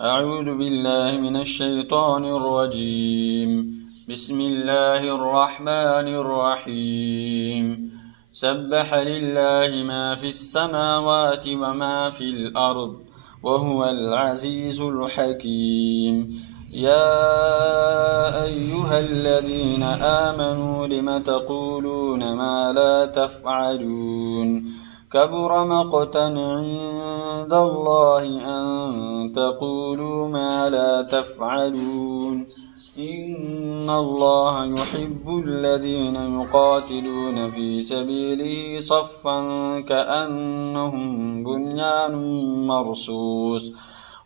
أعوذ بالله من الشيطان الرجيم. بسم الله الرحمن الرحيم. سبح لله ما في السماوات وما في الأرض وهو العزيز الحكيم. يا أيها الذين آمنوا لم تقولون ما لا تفعلون كبر مقتا عند الله أن تقولوا ما لا تفعلون إن الله يحب الذين يقاتلون في سبيله صفا كأنهم بنيان مرصوص.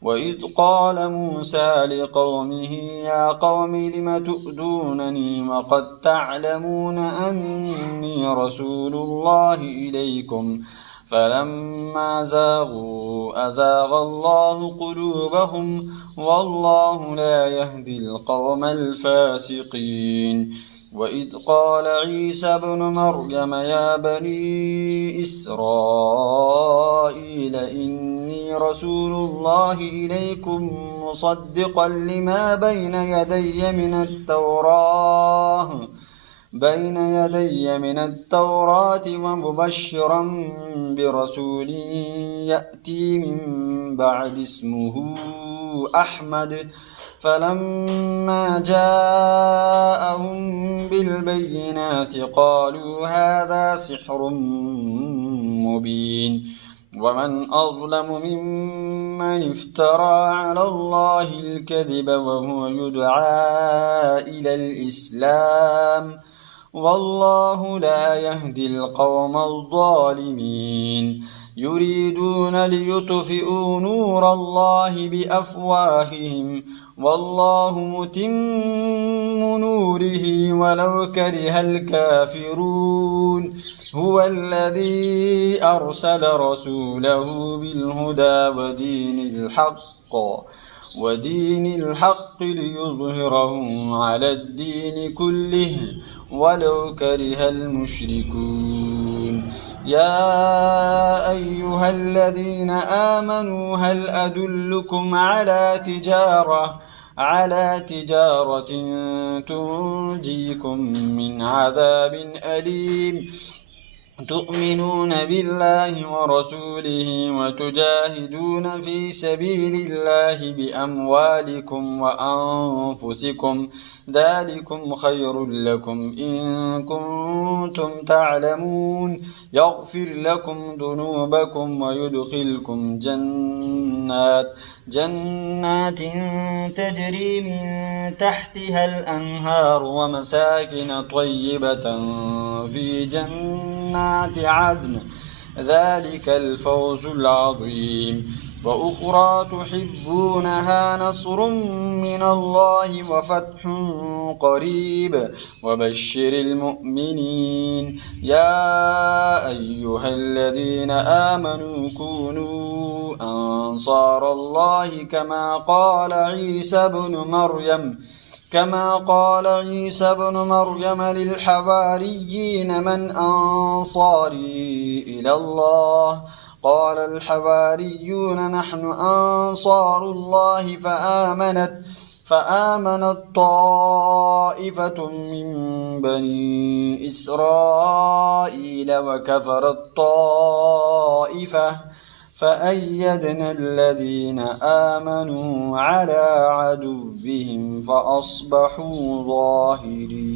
وإذ قال موسى لقومه يا قوم لم تؤذونني وقد تعلمون أني رسول الله إليكم فلما زاغوا أزاغ الله قلوبهم والله لا يهدي القوم الفاسقين. وإذ قال عيسى ابن مريم يا بني إسرائيل إني رسول الله إليكم مصدقا لما بين يدي من التوراة ومبشرا برسول يأتي من بعد اسمه أحمد. فلما جاءهم بالبينات قالوا هذا سحر مبين. ومن أظلم ممن افترى على الله الكذب وهو يدعى إلى الإسلام والله لا يهدي القوم الظالمين. يريدون ليطفئوا نور الله بأفواههم والله متم نوره ولو كره الكافرون. هو الذي أرسل رسوله بالهدى ودين الحق ليظهره على الدين كله ولو كره المشركون. يا أيها الذين آمنوا هل أدلكم على تجارة تنجيكم من عذاب أليم تؤمنون بالله ورسوله وتجاهدون في سبيل الله بأموالكم وأنفسكم ذلكم خير لكم إن كنتم تعلمون. يغفر لكم ذنوبكم ويدخلكم جنات تجري من تحتها الأنهار ومساكن طيبة في جنات عدن ذلك الفوز العظيم. وأخرى تحبونها نصر من الله وفتح قريب وبشر المؤمنين. يا أيها الذين آمنوا كونوا أنصار الله كما قال عيسى بن مريم للحواريين من أنصاري إلى الله قال الحواريون نحن أنصار الله فآمنت طائفة من بني إسرائيل وكفرت طائفة فأيدنا الذين آمنوا على عدوهم فأصبحوا ظاهرين.